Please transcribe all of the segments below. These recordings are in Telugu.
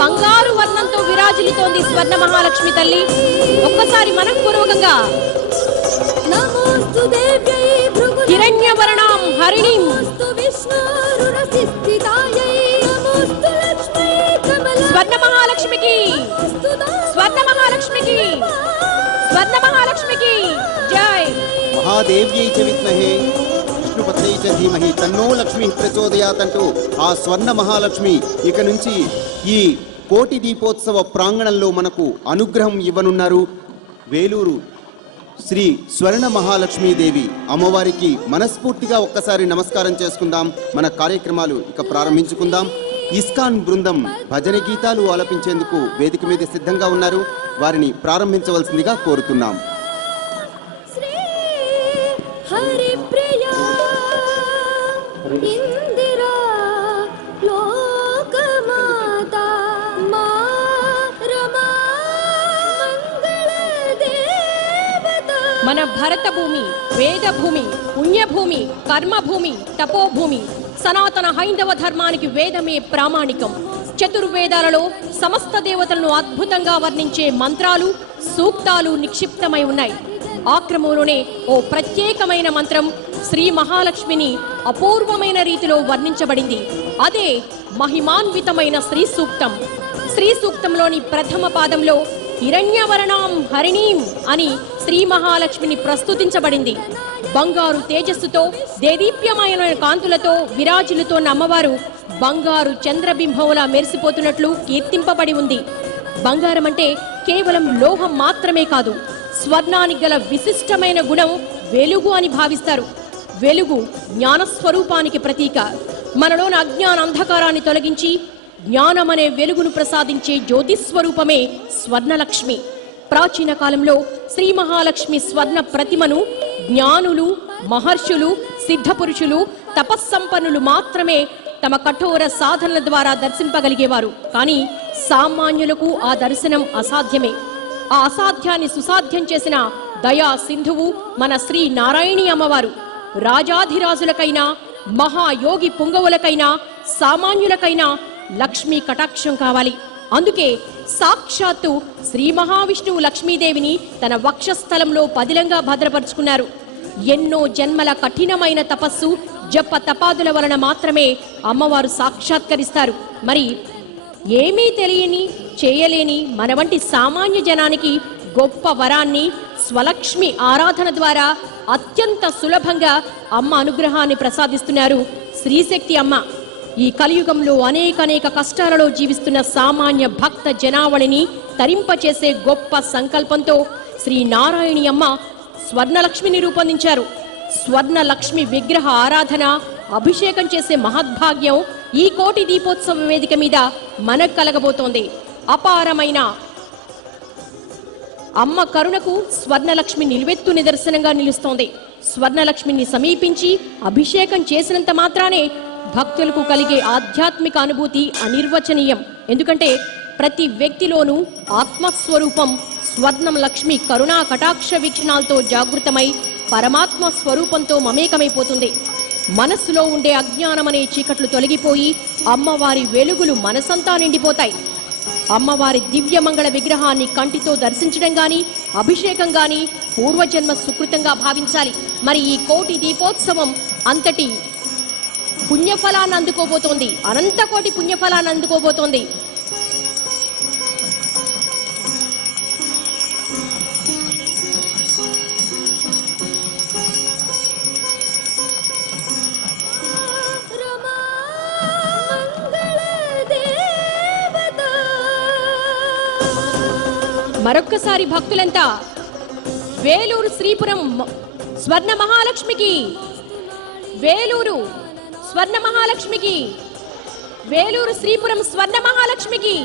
బంగారు వర్ణంతో విరాజిల్లుతోంది స్వర్ణ మహాలక్ష్మి తల్లి. ఒక్కసారి మనఃపూర్వకంగా హిరణ్యవర్ణాం హరిణీం స్వర్ణ మహాలక్ష్మికి, స్వర్ణ మహాలక్ష్మికి, స్వర్ణ మహాలక్ష్మికి జై. మహాదేవ్యై చ విద్మహే విష్ణుపత్యై చ ధీమహి తన్నో లక్ష్మి ప్రచోదయాత్ అంటూ ఆ స్వర్ణ మహాలక్ష్మి ఇక నుంచి ఈ కోటి దీపోత్సవ ప్రాంగణంలో మనకు అనుగ్రహం ఇవ్వనున్నారు. వేలూరు శ్రీ స్వర్ణ మహాలక్ష్మీదేవి అమ్మవారికి మనస్ఫూర్తిగా ఒక్కసారి నమస్కారం చేసుకుందాం. మన కార్యక్రమాలు ఇక ప్రారంభించుకుందాం. ఇస్కాన్ బృందం భజన గీతాలు ఆలపించేందుకు వేదిక మీద సిద్ధంగా ఉన్నారు. వారిని ప్రారంభించవలసిందిగా కోరుతున్నాం. మన భరత భూమి, వేద భూమి, పుణ్యభూమి, కర్మభూమి, తపోభూమి. సనాతన హైందవ ధర్మానికి వేదమే ప్రామాణికం. చతుర్వేదాలలో సమస్త దేవతలను అద్భుతంగా వర్ణించే మంత్రాలు, సూక్తాలు నిక్షిప్తమై ఉన్నాయి. ఆ క్రమంలోనే ఓ ప్రత్యేకమైన మంత్రం శ్రీ మహాలక్ష్మిని అపూర్వమైన రీతిలో వర్ణించబడింది. అదే మహిమాన్వితమైన శ్రీ సూక్తం. శ్రీ సూక్తంలోని ప్రథమ పాదంలో హిరణ్యవర్ణాం హరిణీం అని శ్రీ మహాలక్ష్మిని ప్రస్తుతించబడింది. బంగారు తేజస్సుతో దేదీప్యమైన కాంతులతో విరాజిల్లుతోన్న అమ్మవారు బంగారు చంద్రబింబంలా మెరిసిపోతున్నట్లు కీర్తింపబడి ఉంది. బంగారం అంటే కేవలం లోహం మాత్రమే కాదు, స్వర్ణానికి గల విశిష్టమైన గుణం వెలుగు అని భావిస్తారు. వెలుగు జ్ఞానస్వరూపానికి ప్రతీక. మనలోని అజ్ఞాన అంధకారాన్ని తొలగించి జ్ఞానమనే వెలుగును ప్రసాదించే జ్యోతిస్వరూపమే స్వర్ణలక్ష్మి. ప్రాచీన కాలంలో శ్రీ మహాలక్ష్మి స్వర్ణ ప్రతిమను జ్ఞానులు, మహర్షులు, సిద్ధపురుషులు, తపస్సంపన్నులు మాత్రమే తమ కఠోర సాధనల ద్వారా దర్శింపగలిగేవారు. కానీ సామాన్యులకు ఆ దర్శనం అసాధ్యమే. ఆ అసాధ్యాన్ని సుసాధ్యం చేసిన దయా సింధువు మన శ్రీ నారాయణి అమ్మవారు. రాజాధిరాజులకైనా, మహాయోగి పుంగవులకైనా, సామాన్యులకైనా లక్ష్మీ కటాక్షం కావాలి. అందుకే సాక్షాత్తు శ్రీ మహావిష్ణువు లక్ష్మీదేవిని తన వక్షస్థలంలో పదిలంగా భద్రపరుచుకున్నారు. ఎన్నో జన్మల కఠినమైన తపస్సు, జప తపాదుల వలన మాత్రమే అమ్మవారు సాక్షాత్కరిస్తారు. మరి ఏమీ తెలియని, చేయలేని మన వంటి సామాన్య జనానికి గొప్ప వరాన్ని స్వలక్ష్మి ఆరాధన ద్వారా అత్యంత సులభంగా అమ్మ అనుగ్రహాన్ని ప్రసాదిస్తున్నారు శ్రీశక్తి అమ్మ. ఈ కలియుగంలో అనేక కష్టాలలో జీవిస్తున్న సామాన్య భక్త జనావళిని తరింపచేసే గొప్ప సంకల్పంతో శ్రీ నారాయణి అమ్మ స్వర్ణలక్ష్మిని రూపొందించారు. స్వర్ణలక్ష్మి విగ్రహ ఆరాధన, అభిషేకం చేసే మహద్భాగ్యం ఈ కోటి దీపోత్సవ వేదిక మీద మనకు కలగబోతోంది. అపారమైన అమ్మ కరుణకు స్వర్ణలక్ష్మి నిలువెత్తు నిదర్శనంగా నిలుస్తోంది. స్వర్ణలక్ష్మిని సమీపించి అభిషేకం చేసినంత మాత్రానే భక్తులకు కలిగే ఆధ్యాత్మిక అనుభూతి అనిర్వచనీయం. ఎందుకంటే ప్రతి వ్యక్తిలోనూ ఆత్మస్వరూపం స్వర్ణం లక్ష్మి కరుణా కటాక్ష వీక్షణాలతో జాగృతమై పరమాత్మ స్వరూపంతో మమేకమైపోతుంది. మనస్సులో ఉండే అజ్ఞానమనే చీకట్లు తొలగిపోయి అమ్మవారి వెలుగులు మనసంతా నిండిపోతాయి. అమ్మవారి దివ్యమంగళ విగ్రహాన్ని కంటితో దర్శించడం గాని, అభిషేకం గాని పూర్వజన్మ సుకృతంగా భావించాలి. మరి ఈ కోటి దీపోత్సవం అంతటి పుణ్యఫలాన్ని అందుకోబోతోంది, అనంత కోటి పుణ్యఫలాన్ని అందుకోబోతోంది. మరొక్కసారి భక్తులంతా వేలూరు శ్రీపురం స్వర్ణ మహాలక్ష్మికి, వేలూరు స్వర్ణ మహాలక్ష్మికి, వేలూరు శ్రీపురం స్వర్ణ మహాలక్ష్మికి.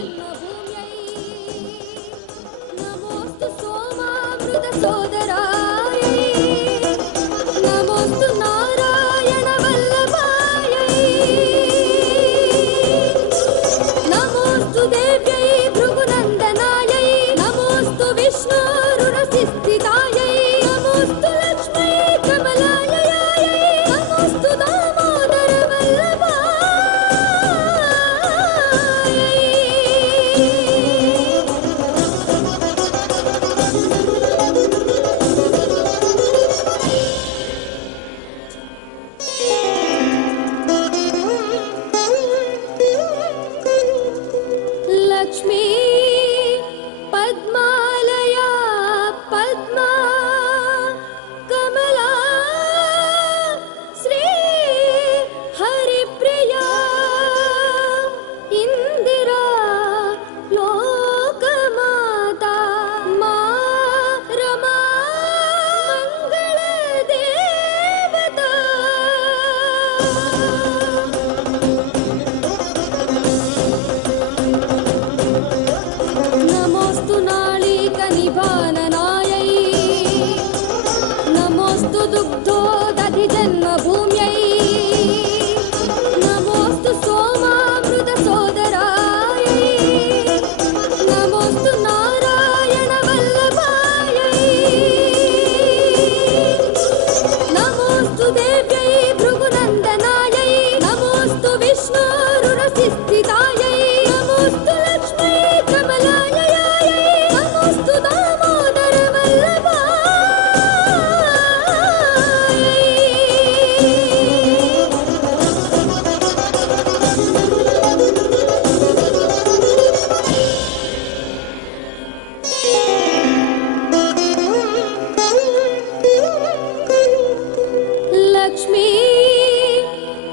లక్ష్మీ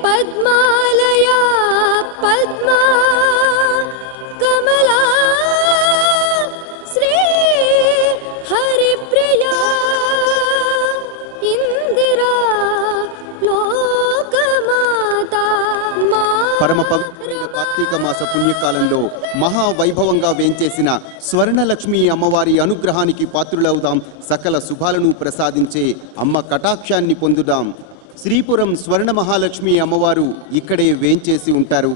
పద్మాలయా పద్మా కమలా శ్రీ హరిప్రియా ఇందిరా లోకమాతా పరమ పవిత్రమైన కార్తీక మాస పుణ్యకాలంలో మహావైభవంగా వేంచేసిన స్వర్ణలక్ష్మి అమ్మవారి అనుగ్రహానికి పాత్రులవుదాం. సకల శుభాలను ప్రసాదించే అమ్మ కటాక్షాన్ని పొందుదాం. శ్రీపురం స్వర్ణ మహాలక్ష్మి అమ్మవారు ఇక్కడే వేంచేసి ఉంటారు.